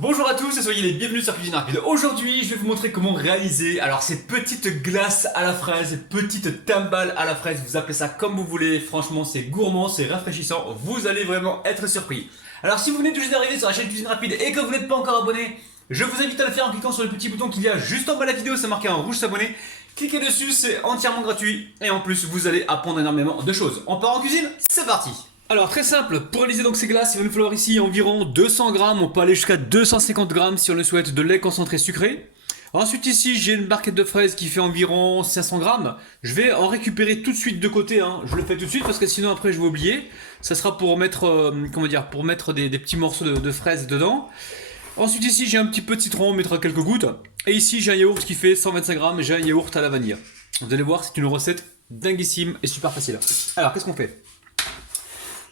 Bonjour à tous et soyez les bienvenus sur Cuisine Rapide. Aujourd'hui, je vais vous montrer comment réaliser ces petites glaces à la fraise, ces petites timbales à la fraise. Vous appelez ça comme vous voulez. Franchement, c'est gourmand, c'est rafraîchissant. Vous allez vraiment être surpris. Alors, si vous venez tout juste d'arriver sur la chaîne Cuisine Rapide et que vous n'êtes pas encore abonné, je vous invite à le faire en cliquant sur le petit bouton qu'il y a juste en bas de la vidéo. C'est marqué en rouge s'abonner. Cliquez dessus, c'est entièrement gratuit. Et en plus, vous allez apprendre énormément de choses. On part en cuisine, c'est parti! Alors très simple, pour réaliser donc ces glaces, il va nous falloir ici environ 200 grammes, on peut aller jusqu'à 250 grammes si on le souhaite, de lait concentré sucré. Ensuite ici j'ai une barquette de fraises qui fait environ 500 grammes. Je vais en récupérer tout de suite de côté, je le fais tout de suite parce que sinon après je vais oublier. Ça sera pour mettre, pour mettre des petits morceaux de fraises dedans. Ensuite ici j'ai un petit peu de citron, on mettra quelques gouttes. Et ici j'ai un yaourt qui fait 125 grammes et j'ai un yaourt à la vanille. Vous allez voir, c'est une recette dinguissime et super facile. Alors qu'est-ce qu'on fait ?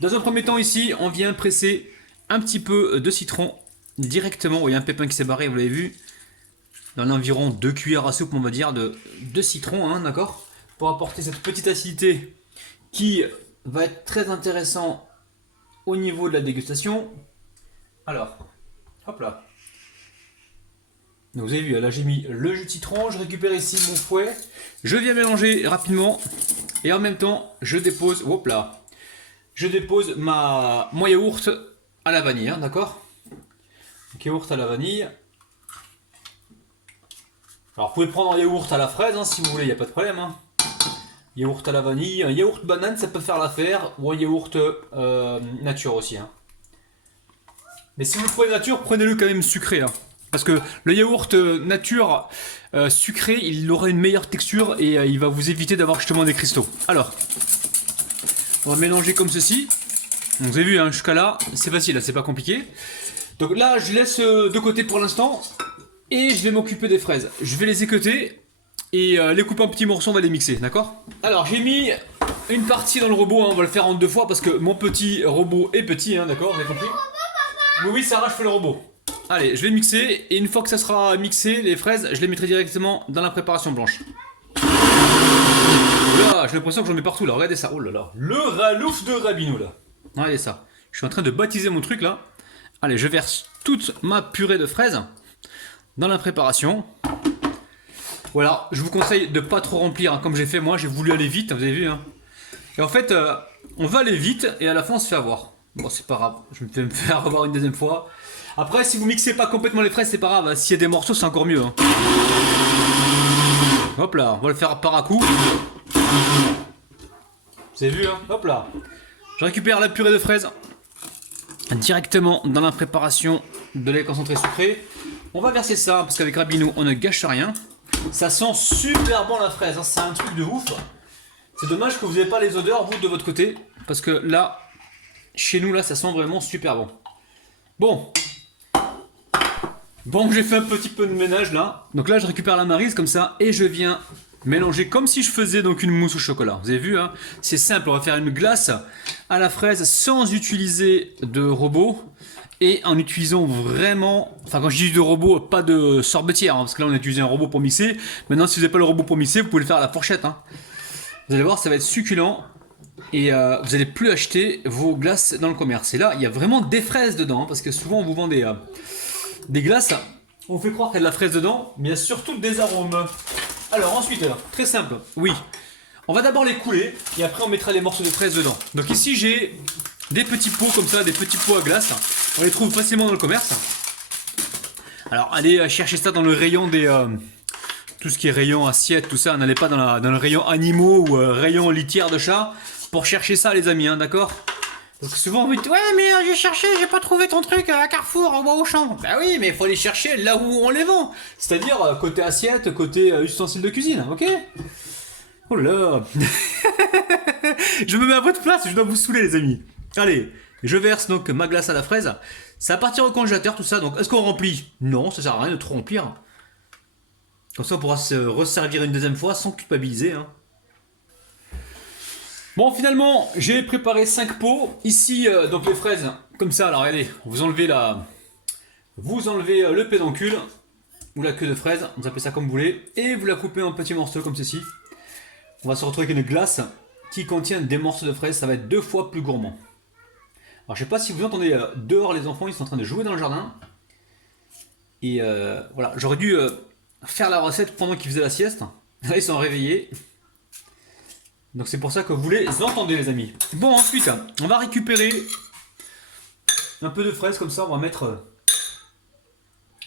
Dans un premier temps ici, on vient presser un petit peu de citron directement. Il y a un pépin qui s'est barré, vous l'avez vu. Dans l'environ 2 cuillères à soupe, on va dire, de citron, d'accord ? Pour apporter cette petite acidité qui va être très intéressant au niveau de la dégustation. Alors, hop là. Donc vous avez vu, là j'ai mis le jus de citron, je récupère ici mon fouet. Je viens mélanger rapidement et en même temps, je dépose, hop là. Je dépose mon yaourt à la vanille, d'accord ? Donc yaourt à la vanille. Alors vous pouvez prendre un yaourt à la fraise si vous voulez, il n'y a pas de problème. Yaourt à la vanille, un yaourt banane ça peut faire l'affaire, ou un yaourt nature aussi. Mais si vous le prenez nature, prenez-le quand même sucré. Parce que le yaourt nature sucré, il aura une meilleure texture et il va vous éviter d'avoir justement des cristaux. Alors, on va mélanger comme ceci. Donc, vous avez vu, jusqu'à là, c'est facile, c'est pas compliqué. Donc là, je laisse de côté pour l'instant. Et je vais m'occuper des fraises. Je vais les équeuter et les couper en petits morceaux, on va les mixer, d'accord ? Alors, j'ai mis une partie dans le robot, on va le faire en 2 fois parce que mon petit robot est petit, d'accord ? Vous avez compris ? Oui, Sarah, je fais le robot. Allez, je vais mixer et une fois que ça sera mixé, les fraises, je les mettrai directement dans la préparation blanche. Là, j'ai l'impression que j'en mets partout là, regardez ça, oh là là, le ralouf de Rabinou là. Regardez ça, je suis en train de baptiser mon truc là. Allez, je verse toute ma purée de fraises dans la préparation. Voilà, je vous conseille de pas trop remplir, comme j'ai fait moi, j'ai voulu aller vite, vous avez vu. Et en fait, on va aller vite et à la fin on se fait avoir. Bon, c'est pas grave, je vais me faire avoir une deuxième fois. Après, si vous mixez pas complètement les fraises, c'est pas grave, s'il y a des morceaux, c'est encore mieux. Hop là, on va le faire par à coup. Vous avez vu, hop là. Je récupère la purée de fraises directement dans la préparation de lait concentré sucré. On va verser ça, parce qu'avec Rabinou, on ne gâche rien. Ça sent super bon la fraise, c'est un truc de ouf. C'est dommage que vous n'ayez pas les odeurs, vous, de votre côté. Parce que là, chez nous, là, ça sent vraiment super bon. Bon, j'ai fait un petit peu de ménage là. Donc là, je récupère la maryse comme ça et je viens mélanger comme si je faisais donc une mousse au chocolat. Vous avez vu, c'est simple, on va faire une glace à la fraise sans utiliser de robot et en utilisant vraiment, enfin quand je dis de robot, pas de sorbetière, parce que là on a utilisé un robot pour mixer. Maintenant, si vous n'avez pas le robot pour mixer, vous pouvez le faire à la fourchette. Vous allez voir, ça va être succulent et vous n'allez plus acheter vos glaces dans le commerce. Et là, il y a vraiment des fraises dedans, parce que souvent on vous vend des glaces, on fait croire qu'il y a de la fraise dedans, mais il y a surtout des arômes. Alors ensuite, très simple, oui, on va d'abord les couler et après on mettra les morceaux de fraises dedans. Donc ici j'ai des petits pots comme ça, des petits pots à glace, on les trouve facilement dans le commerce. Alors allez chercher ça dans le rayon des... tout ce qui est rayon assiette, tout ça, n'allez pas dans le rayon animaux ou rayon litière de chat pour chercher ça les amis, d'accord ? Donc souvent on me dit ouais mais j'ai cherché, j'ai pas trouvé ton truc à Carrefour ou à Auchan. Bah oui mais il faut aller chercher là où on les vend. C'est-à-dire côté assiette, côté ustensiles de cuisine, ok ? Oh là. Je me mets à votre place, je dois vous saouler les amis. Allez, je verse donc ma glace à la fraise. Ça va partir au congélateur tout ça, donc est-ce qu'on remplit ? Non, ça sert à rien de trop remplir. Comme ça on pourra se resservir une deuxième fois sans culpabiliser. Bon, finalement, j'ai préparé 5 pots. Ici, donc les fraises, comme ça, alors regardez, vous enlevez le pédoncule, ou la queue de fraise, vous appelez ça comme vous voulez, et vous la coupez en petits morceaux comme ceci. On va se retrouver avec une glace qui contient des morceaux de fraises, ça va être 2 fois plus gourmand. Alors je sais pas si vous entendez dehors les enfants, ils sont en train de jouer dans le jardin. Et voilà, j'aurais dû faire la recette pendant qu'ils faisaient la sieste. Là, ils sont réveillés. Donc c'est pour ça que vous les entendez, les amis. Bon, ensuite, on va récupérer un peu de fraises comme ça. On va mettre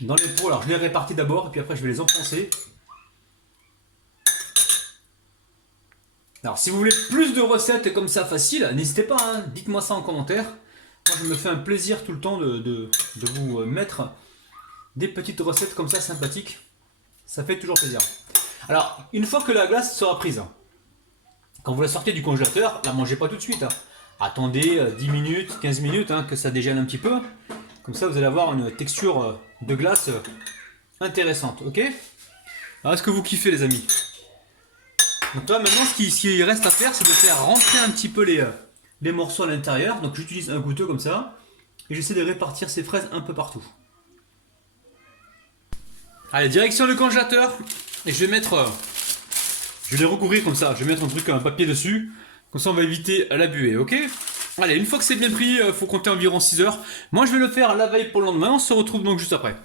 dans les pots. Alors, je les répartis d'abord, et puis après, je vais les enfoncer. Alors, si vous voulez plus de recettes comme ça faciles, n'hésitez pas, hein, dites-moi ça en commentaire. Moi, je me fais un plaisir tout le temps de vous mettre des petites recettes comme ça sympathiques. Ça fait toujours plaisir. Alors, une fois que la glace sera prise, quand vous la sortez du congélateur, la mangez pas tout de suite. Hein. Attendez 10 minutes, 15 minutes, hein, que ça dégèle un petit peu. Comme ça, vous allez avoir une texture de glace intéressante. Ok? Alors, est-ce que vous kiffez, les amis? Donc là, maintenant, ce qui reste à faire, c'est de faire rentrer un petit peu les morceaux à l'intérieur. Donc, j'utilise un couteau comme ça. Et j'essaie de répartir ces fraises un peu partout. Allez, direction le congélateur. Et je vais mettre... je vais les recouvrir comme ça. Je vais mettre un papier dessus. Comme ça, on va éviter la buée, ok? Allez, une fois que c'est bien pris, il faut compter environ 6 heures. Moi, je vais le faire la veille pour le lendemain. On se retrouve donc juste après.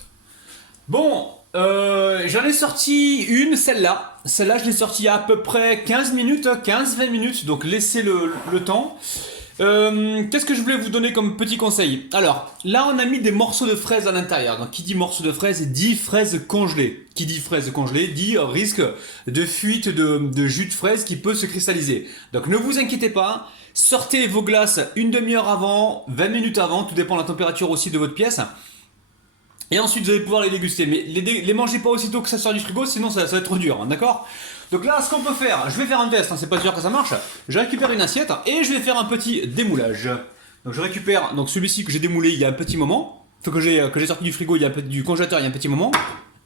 Bon, j'en ai sorti une, celle-là. Celle-là, je l'ai sortie à peu près 15 minutes, 15-20 minutes. Donc, laissez le temps. Qu'est-ce que je voulais vous donner comme petit conseil? Alors, là on a mis des morceaux de fraises à l'intérieur. Donc qui dit morceaux de fraises dit fraises congelées. Qui dit fraises congelées dit risque de fuite de jus de fraise qui peut se cristalliser. Donc ne vous inquiétez pas, sortez vos glaces une demi-heure avant, 20 minutes avant, tout dépend de la température aussi de votre pièce. Et ensuite vous allez pouvoir les déguster. Mais les mangez pas aussitôt que ça sort du frigo, sinon ça va être trop dur, hein, d'accord? Donc là, ce qu'on peut faire, je vais faire un test, hein, c'est pas sûr que ça marche. Je récupère une assiette et je vais faire un petit démoulage. Donc je récupère celui-ci que j'ai démoulé il y a un petit moment, enfin que j'ai sorti du frigo, du congélateur il y a un petit moment.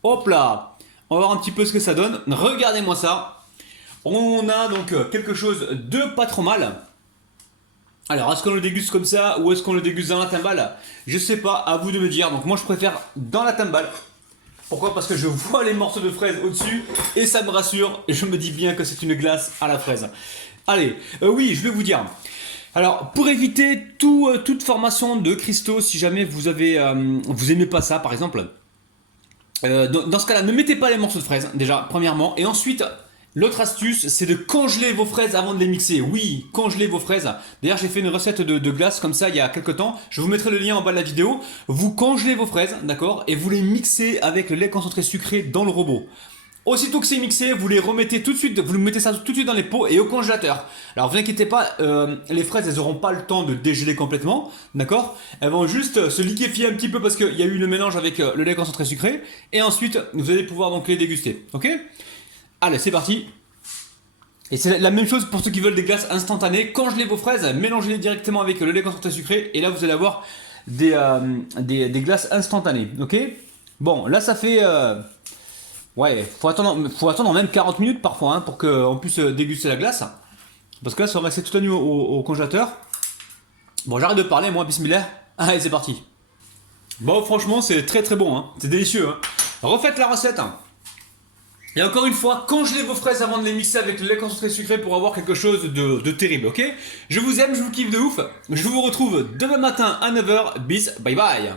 Hop là, on va voir un petit peu ce que ça donne. Regardez-moi ça. On a donc quelque chose de pas trop mal. Alors, est-ce qu'on le déguste comme ça ou est-ce qu'on le déguste dans la timbale? Je sais pas, à vous de me dire. Donc moi je préfère dans la timbale. Pourquoi? Parce que je vois les morceaux de fraises au-dessus et ça me rassure et je me dis bien que c'est une glace à la fraise. Allez, oui, je vais vous dire. Alors, pour éviter toute formation de cristaux, si jamais vous aimez pas ça, par exemple, dans ce cas-là, ne mettez pas les morceaux de fraises, déjà, premièrement, et ensuite... L'autre astuce, c'est de congeler vos fraises avant de les mixer. Oui, congeler vos fraises. D'ailleurs, j'ai fait une recette de glace comme ça il y a quelques temps. Je vous mettrai le lien en bas de la vidéo. Vous congelez vos fraises, d'accord? Et vous les mixez avec le lait concentré sucré dans le robot. Aussitôt que c'est mixé, vous les remettez tout de suite, vous mettez ça tout de suite dans les pots et au congélateur. Alors, vous inquiétez pas, les fraises, elles n'auront pas le temps de dégéler complètement, d'accord? Elles vont juste se liquéfier un petit peu parce qu'il y a eu le mélange avec le lait concentré sucré. Et ensuite, vous allez pouvoir donc les déguster, ok? Allez, c'est parti. Et c'est la même chose pour ceux qui veulent des glaces instantanées. Congelez vos fraises, mélangez-les directement avec le lait concentré sucré. Et là, vous allez avoir des glaces instantanées. Ok? Bon, là, ça fait... ouais, faut attendre même 40 minutes parfois hein, pour qu'on puisse déguster la glace. Parce que là, ça va rester toute la nuit au congélateur. Bon, j'arrête de parler, moi, bismillah. Allez, c'est parti. Bon, franchement, c'est très très bon. Hein. C'est délicieux. Hein. Refaites la recette. Hein. Et encore une fois, congelez vos fraises avant de les mixer avec le lait concentré sucré pour avoir quelque chose de terrible, ok? Je vous aime, je vous kiffe de ouf. Je vous retrouve demain matin à 9h. Bis, bye bye.